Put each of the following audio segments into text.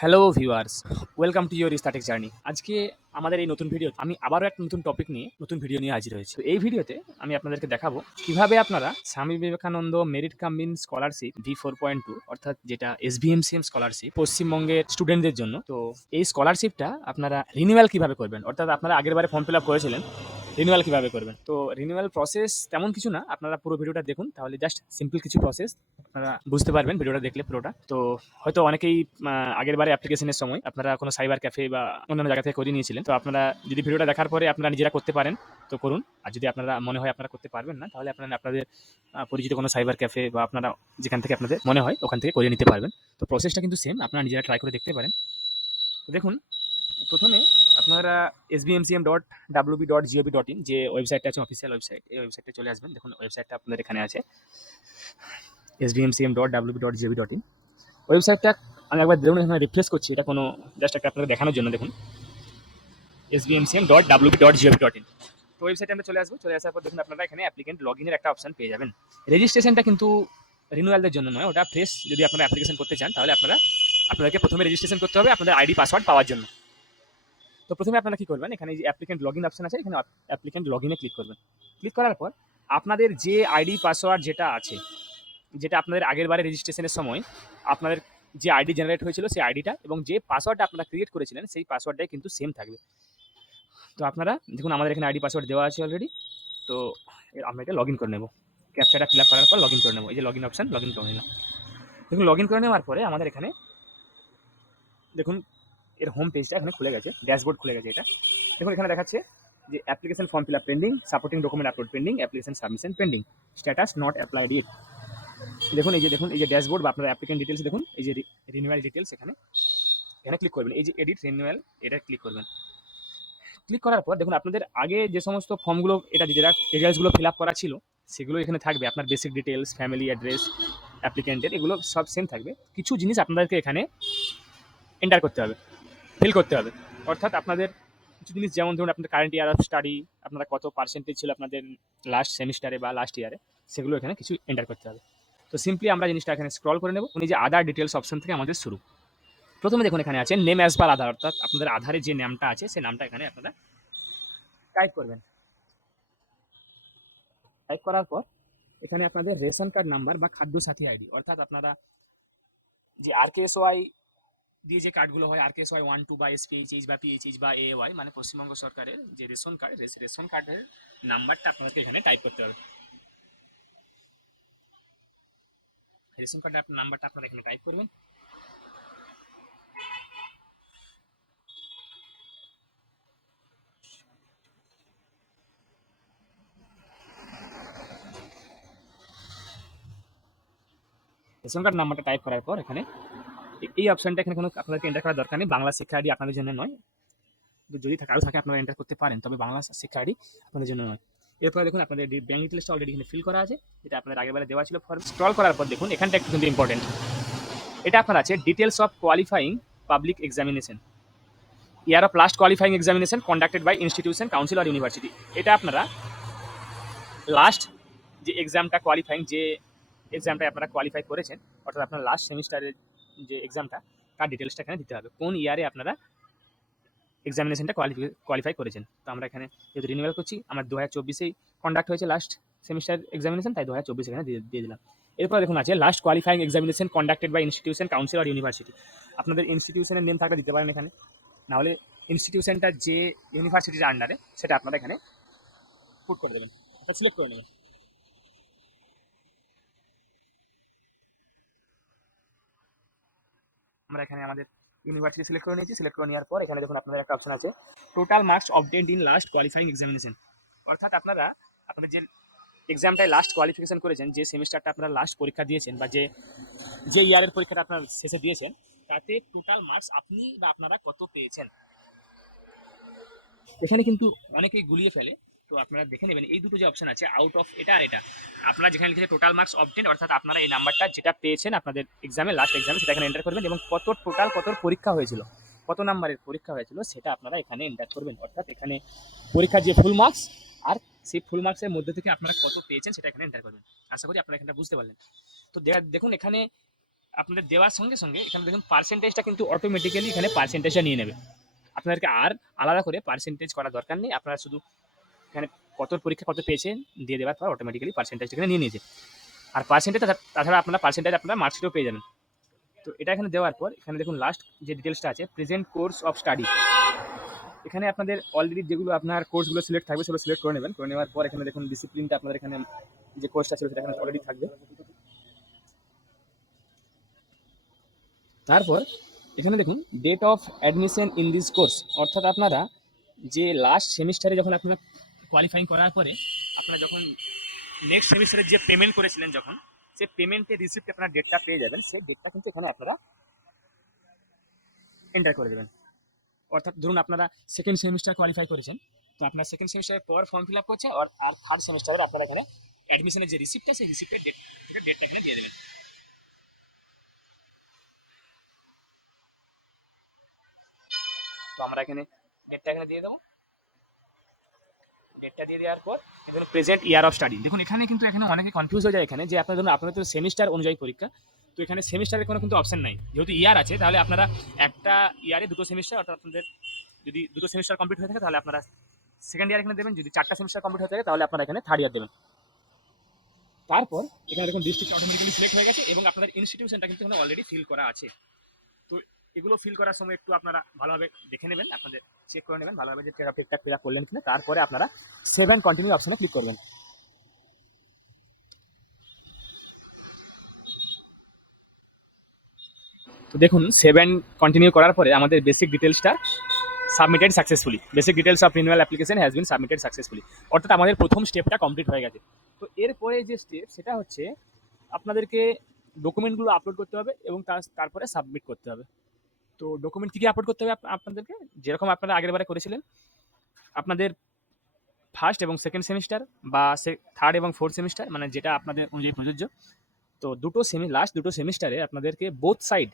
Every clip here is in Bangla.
Hello viewers, welcome to your static journey. আজকে আমাদের এই নতুন ভিডিও আমি আবারও একটা নতুন টপিক নিয়ে নতুন ভিডিও নিয়ে হাজির হয়েছি। তো এই ভিডিওতে আমি আপনাদেরকে দেখাবো কিভাবে আপনারা Swami Vivekananda merit cum in scholarship V4.2 অর্থাৎ যেটা SBMCM স্কলারশিপ পশ্চিমবঙ্গের স্টুডেন্টদের জন্য। তো এই স্কলারশিপটা আপনারা রিনিউয়াল কিভাবে করবেন, অর্থাৎ আপনারা আগের বারে ফর্ম ফিল আপ করেছিলেন, রিনিউয়াল কিভাবে করবেন। তো রিনিউয়াল প্রসেস তেমন কিছু না, আপনারা পুরো ভিডিওটা দেখুন, তাহলে জাস্ট সিম্পল কিছু প্রসেস আপনারা বুঝতে পারবেন ভিডিওটা দেখলে পুরোটা। তো হয়তো অনেকেই আগের বারে অ্যাপ্লিকেশনের সময় আপনারা কোনো সাইবার ক্যাফে বা অন্যান্য জায়গা থেকে করে নিয়েছিলেন। তো আপনারা যদি ভিডিওটা দেখার পরে আপনারা নিজেরা করতে পারেন তো করুন, আর যদি আপনারা মনে হয় আপনারা করতে পারবেন না, তাহলে আপনারা আপনাদের পরিচিত কোনো সাইবার ক্যাফে বা আপনারা যেখান থেকে আপনাদের মনে হয় ওখান থেকে করে নিতে পারবেন। তো প্রসেসটা কিন্তু সেম, আপনারা নিজেরা ট্রাই করে দেখতে পারেন। তো দেখুন, প্রথমে আপনারা sbmcm.wb.gov.in যে ওয়েবসাইটটা আছে অফিসিয়াল ওয়েবসাইট, এই ওয়েবসাইটে চলে আসবেন। দেখুন ওয়েবসাইটটা আপনাদের এখানে আছে sbmcm.wb.gov.in। ওয়েবসাইটটা আমি একবার দেখুন, এখানে রিফ্রেশ করছি, এটা কোনো জাস্ট একটা আপনাদের দেখানোর জন্য। দেখুন sbmcm.wb.gov.in। তো ওয়েবসাইটে আমরা চলে আসবো, চলে আসার পর দেখুন আপনারা এখানে অ্যাপ্লিকেন্ট লগ ইনের একটা অপশন পেয়ে যাবেন। রেজিস্ট্রেশনটা কিন্তু রিনিউয়ালদের জন্য নয়, ওটা ফ্রেশ যদি আপনারা অ্যাপ্লিকেশন করতে চান তাহলে আপনাদেরকে প্রথমে রেজিস্ট্রেশন করতে হবে আপনাদের আইডি পাসওয়ার্ড পাওয়ার জন্য। তো প্রথমে আপনারা কি করবেন, এখানে যে অ্যাপ্লিকেন্ট লগ ইন অপশন আছে, এখানে অ্যাপ্লিকেন্ট লগ ইনে ক্লিক করবেন। ক্লিক করার পর আপনাদের যে আইডি পাসওয়ার্ড যেটা আছে, যেটা আপনাদের আগের বারে রেজিস্ট্রেশনের সময় আপনাদের যে আইডি জেনারেট হয়েছিল সেই আইডিটা এবং যে পাসওয়ার্ডটা আপনারা ক্রিয়েট করেছিলেন সেই পাসওয়ার্ডটাই কিন্তু সেম থাকবে। তো আপনারা দেখুন আমাদের এখানে আইডি পাসওয়ার্ড দেওয়া আছে অলরেডি। তো আমরা এটা লগ ইন করে নেব, ক্যাপচাটা ফিল আপ করার পর লগ ইন করে নেব। এই যে log in option, log in করে নিলাম। দেখুন লগ ইন করে নেওয়ার পরে আমাদের এখানে দেখুন এর হোম পেজটা এখানে খুলে গেছে, ড্যাশবোর্ড খুলে গেছে। এটা দেখুন এখানে দেখাচ্ছে যে application form fill up pending, supporting document upload pending, application submission pending, status not applied it. দেখুন এই যে ড্যাশবোর্ড বা আপনার অ্যাপ্লিকেন্ট ডিটেলস, দেখুন এই যে রিনিউয়াল ডিটেলস, এখানে ক্লিক করবেন। এই যে এডিট রিনিউয়াল, এটা ক্লিক করবেন। ক্লিক করার পর দেখুন আপনাদের আগে যে সমস্ত ফর্মগুলো এটা যেটা ডিটেলসগুলো ফিল আপ করা ছিল সেগুলো এখানে থাকবে। আপনার বেসিক ডিটেলস, ফ্যামিলি অ্যাড্রেস, অ্যাপ্লিকেন্টের, এগুলো সব সেম থাকবে। কিছু জিনিস আপনাদেরকে এখানে এন্টার করতে হবে, ফিল করতে হবে। অর্থাৎ আপনাদের কিছু জিনিস, যেমন ধরুন আপনাদের কারেন্ট ইয়ার অফ স্টাডি, আপনারা কত পার্সেন্টেজ ছিল আপনাদের লাস্ট সেমিস্টারে বা লাস্ট ইয়ারে, সেগুলো এখানে কিছু এন্টার করতে হবে। তো সিম্পলি আমরা জিনিসটা এখানে স্ক্রল করে নেব। উনি যে আধার ডিটেলস অপশন থেকে আমাদের শুরু। প্রথমে দেখুন এখানে আছে নেম অ্যাজ পার আধার, অর্থাৎ আপনাদের আধারে যে নামটা আছে সেই নামটা এখানে আপনারা টাইপ করবেন। টাইপ করার পর এখানে আপনাদের রেশন কার্ড নাম্বার বা খাদ্য সাথী আইডি, অর্থাৎ আপনারা যে RKSY দিয়ে যে কার্ডগুলো হয়, RKSY 1-2 বা SPHH বা PHH বা AAY, মানে পশ্চিমবঙ্গ সরকারের যে রেশন কার্ড, রেশন কার্ডের নাম্বারটা আপনাদেরকে এখানে টাইপ করতে হবে। রেশন কার্ডের নাম্বারটা আপনারা এখানে টাইপ করবেন। রেশন কার্ড নাম্বারটা টাইপ করার পর এখানে এই অপশনটা এখানে কোনো আপনাদেরকে এন্টার করার দরকার নেই, বাংলা শিক্ষা আইডি আপনাদের জন্য নয়। যদি কারো থাকে আপনারা এন্টার করতে পারেন, তবে বাংলা শিক্ষা আইডি আপনাদের জন্য নয়। এরপরে দেখুন আপনাদের ব্যাঙ্ক ডিটেলসটা অলরেডি এখানে ফিল করা আছে, যেটা আপনাদের আগেরবারে দেওয়া ছিল ফর্ম। স্ক্রল করার পর দেখুন এখানটা একটু কিন্তু ইম্পর্টেন্ট, এটা আপনার আছে details of qualifying public examination, year of last qualifying examination conducted by institution, council আর ইউনিভার্সিটি। এটা আপনারা লাস্ট যে এক্সামটা কোয়ালিফাইং, যে এক্সামটায় আপনারা কোয়ালিফাই করেছেন, অর্থাৎ আপনার লাস্ট সেমিস্টারের যে এক্সামটা, তার ডিটেলসটা এখানে দিতে হবে, কোন ইয়ারে আপনারা এক্সামিনেশনটা কোয়ালিফাই করেছেন। তো আমরা এখানে যেহেতু রিনিউয়াল করছি, আমার 2024-এই কন্ডাক্ট হয়েছে লাস্ট সেমিস্টার এক্সামিনেশন, তাই 2024 এখানে দিয়ে দিলাম। এরপর দেখুন আছে last qualifying examination conducted by institution, council আর ইউনিভার্সিটি। আপনাদের ইনস্টিটিউশনের নেম থাকলে দিতে পারেন এখানে, নাহলে ইনস্টিটিউশনটা যে ইউনিভার্সিটির আন্ডারে সেটা আপনারা এখানে পুট করে দেবেন, সিলেক্ট করে নেবেন। আমরা এখানে আমাদের ইউনিভার্সিটি সিলেক্ট করে নিয়েছি। সিলেক্ট করে নেওয়ার পর এখানে দেখুন আপনাদের একটা অপশন আছে total marks obtained in last qualifying examination, অর্থাৎ আপনারা আপনাদের যে এক্সামটায় লাস্ট কোয়ালিফিকেশন করেছেন, যে সেমিস্টারটা আপনারা লাস্ট পরীক্ষা দিয়েছেন বা যে ইয়ারের পরীক্ষাটা আপনারা শেষে দিয়েছেন, তাতে টোটাল মার্কস আপনি বা আপনারা কত পেয়েছেন। এখানে কিন্তু অনেকেই গুলিয়ে ফেলে, তো আপনারা দেখে নেবেন এই দুটো যে অপশন আছে আউট অফ এটা আর এটা, আপনারা যেখানে লিখেছে টোটাল মার্কস অবটেন্ড, অর্থাৎ আপনারা এই নাম্বারটা যেটা পেয়েছেন আপনাদের এক্সামে লাস্ট এক্সামে সেটা এখানে এন্টার করবেন, এবং কত টোটাল কত পরীক্ষা হয়েছিল, কত নাম্বারের পরীক্ষা হয়েছিল সেটা আপনারা এখানে এন্টার করবেন। অর্থাৎ এখানে পরীক্ষার যে ফুল মার্কস আর সেই ফুল মার্কসের মধ্যে থেকে আপনারা কত পেয়েছেন সেটা এখানে এন্টার করবেন। আশা করি আপনারা এখানটা বুঝতে পারলেন। তো দেখুন এখানে আপনাদের দেওয়ার সঙ্গে সঙ্গে এখানে দেখুন পার্সেন্টেজটা কিন্তু অটোমেটিক্যালি এখানে পার্সেন্টেজটা নিয়ে নেবে। আপনাদেরকে আর আলাদা করে পার্সেন্টেজ করার দরকার নেই। আপনারা শুধু এখানে কত পরীক্ষা কত পেয়েছেন দিয়ে দেওয়ার পর অটোমেটিক্যালি পার্সেন্টেজটা এখানে নিয়ে নিয়েছে। আর পার্সেন্টেজ তাছাড়া আপনারা পার্সেন্টেজ আপনারা মার্কশিটও পেয়ে যাবেন। তো এটা এখানে দেওয়ার পর এখানে দেখুন লাস্ট যে ডিটেলসটা আছে প্রেজেন্ট কোর্স অফ স্টাডি। এখানে আপনাদের অলরেডি যেগুলো আপনার কোর্সগুলো সিলেক্ট থাকবে সেগুলো সিলেক্ট করে নেবেন। করে নেওয়ার পর এখানে দেখুন ডিসিপ্লিনটা আপনাদের এখানে যে কোর্সটা ছিল সেটা এখানে অলরেডি থাকবে। তারপর এখানে দেখুন date of admission in this course, অর্থাৎ আপনারা যে লাস্ট সেমিস্টারে যখন আপনারা কোয়ালিফাইং করার পরে আপনারা যখন নেক্সট সেমিস্টারে যে পেমেন্ট করেছিলেন যখন সেই পেমেন্টের রিসিপ্ট আপনারা ডেটটা পেয়ে যাবেন, সেই ডেটটা কিন্তু এখানে আপনারা এন্টার করে দেবেন। অর্থাৎ ধরুন আপনারা সেকেন্ড সেমিস্টার কোয়ালিফাই করেছেন, তো আপনার সেকেন্ড সেমিস্টারের পর ফর্ম ফিল আপ করছে আর থার্ড সেমিস্টারের আপনারা এখানে অ্যাডমিশনের যে রিসিপ্টটা সেই রিসিপ্টের ডেটটা এখানে দিয়ে দেবেন। তো আমরা এখানে ডেটটা এখানে দিয়ে দেবো। ডেটটা দিয়ে দেওয়ার পর এখানে প্রেজেন্ট ইয়ার অফ স্টাডি দেখুন, এখানে কিন্তু এখানে অনেকে কনফিউজ হয়ে যায় এখানে যে আপনার ধরুন আপনাদের তো সেমিস্টার অনুযায়ী পরীক্ষা, তো এখানে সেমিস্টারের কোনো কিন্তু অপশন নাই। যেহেতু ইয়ার আছে তাহলে আপনারা একটা ইয়ারে দুটো সেমিস্টার, অর্থাৎ আপনাদের যদি দুটো সেমিস্টার কমপ্লিট হয়ে থাকে তাহলে আপনারা সেকেন্ড ইয়ার এখানে দেবেন, যদি চারটা সেমিস্টার কমপ্লিট হয়ে থাকে তাহলে আপনারা এখানে থার্ড ইয়ার দেবেন। তারপর এখানে দেখুন ডিস্ট্রিক্ট অটোমেটিক্যালি সিলেক্ট হয়ে গেছে এবং আপনাদের ইনস্টিটিউশনটা কিন্তু এখানে অলরেডি ফিল করা আছে। তো এগুলো ফিল করার সময় একটু আপনারা ভালোভাবে দেখে নেবেন, আপনাদের চেক করে নেবেন ভালোভাবে যে ঠিকঠাক ফিল আপ করলেন কিনা। তারপরে আপনারা সেভ অ্যান্ড কন্টিনিউ অপশনে ক্লিক করবেন। তো দেখুন সেভ অ্যান্ড কন্টিনিউ করার পরে আমাদের বেসিক ডিটেলসটা submitted successfully, basic details of renewal application has been submitted successfully, অর্থাৎ আমাদের প্রথম স্টেপটা কমপ্লিট হয়ে গেছে। তো এরপরে যে স্টেপ সেটা হচ্ছে আপনাদেরকে ডকুমেন্টগুলো আপলোড করতে হবে এবং তারপরে সাবমিট করতে হবে। তো ডকুমেন্ট কী কী আপলোড করতে হবে আপনাদেরকে, যেরকম আপনারা আগের বারে করেছিলেন আপনাদের ফার্স্ট এবং সেকেন্ড সেমিস্টার বা থার্ড এবং ফোর্থ সেমিস্টার, মানে যেটা আপনাদের অনুযায়ী প্রযোজ্য। তো লাস্ট দুটো সেমিস্টারে আপনাদেরকে বোথ সাইড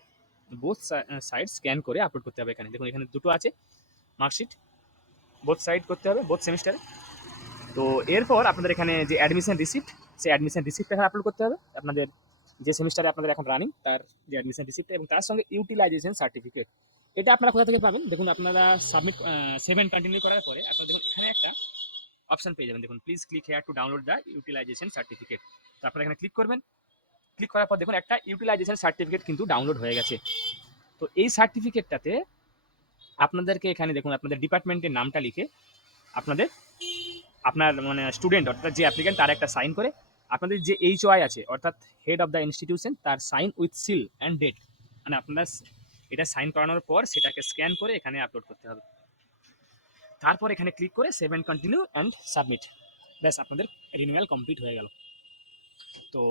স্ক্যান করে আপলোড করতে হবে। এখানে দেখুন এখানে দুটো আছে মার্কশিট, বোথ সাইড করতে হবে বোথ সেমিস্টারে। তো এরপর আপনাদের এখানে যে অ্যাডমিশন রিসিপ্ট, সেই অ্যাডমিশন রিসিপ্টটা এখানে আপলোড করতে হবে আপনাদের যে সেমিস্টারে আপনাদের এখন রানিং তার যে অ্যাডমিশন রিসিপ্ট, এবং তার সঙ্গে ইউটিলাইজেশন সার্টিফিকেট। এটা আপনারা কোথা থেকে পাবেন দেখুন, আপনারা সাবমিট সেভ অ্যান্ড কন্টিনিউ করার পরে আপনারা দেখুন এখানে একটা অপশন পেয়ে যাবেন, দেখুন please click here to download the utilization certificate. তো আপনারা এখানে ক্লিক করবেন। ক্লিক করার পর দেখুন একটা ইউটিলাইজেশন সার্টিফিকেট কিন্তু ডাউনলোড হয়ে গেছে। তো এই সার্টিফিকেটটাতে আপনাদেরকে এখানে দেখুন আপনাদের ডিপার্টমেন্টের নামটা লিখে আপনার মানে স্টুডেন্ট অর্থাৎ যে অ্যাপ্লিকেন্ট তার একটা সাইন করে, আপনাদের যে HOI আছে অর্থাৎ হেড অফ দ্য ইনস্টিটিউশন তার sign with seal and date, মানে আপনার এটা সাইন করানোর পর সেটাকে স্ক্যান করে এখানে আপলোড করতে হবে। তারপর এখানে ক্লিক করে save and continue and submit, ব্যাস আপনাদের রিনিউয়াল কমপ্লিট হয়ে গেল। তো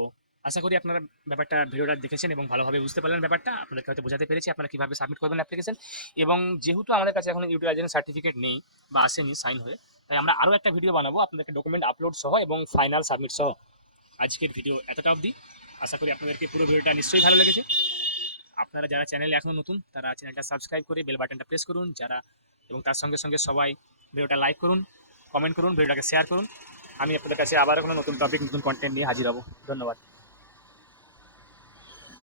আশা করি আপনারা ব্যাপারটা ভিডিওটা দেখেছেন এবং ভালোভাবে বুঝতে পারলেন ব্যাপারটা, আপনাদেরকে হয়তো বোঝাতে পেরেছি আপনারা কীভাবে সাবমিট করবেন অ্যাপ্লিকেশন। এবং যেহেতু আমাদের কাছে এখন ইউটিলাইজেশন সার্টিফিকেট নেই বা আসেনি সাইন হয়ে, তাই আমরা আরও একটা ভিডিও বানাবো আপনাদেরকে ডকুমেন্ট আপলোড সহ এবং ফাইনাল সাবমিট সহ। আজকের ভিডিও এতটা অবধি, আশা করি আপনাদেরকে পুরো ভিডিওটা নিশ্চয়ই ভালো লেগেছে। আপনারা যারা চ্যানেলে এখনও নতুন তারা চ্যানেলটা সাবস্ক্রাইব করে বেল বাটনটা প্রেস করুন এবং তার সঙ্গে সঙ্গে সবাই ভিডিওটা লাইক করুন, কমেন্ট করুন, ভিডিওটাকে শেয়ার করুন। আমি আপনাদের কাছে আবারও কোনো নতুন টপিক নতুন কন্টেন্ট নিয়ে হাজির হব। ধন্যবাদ।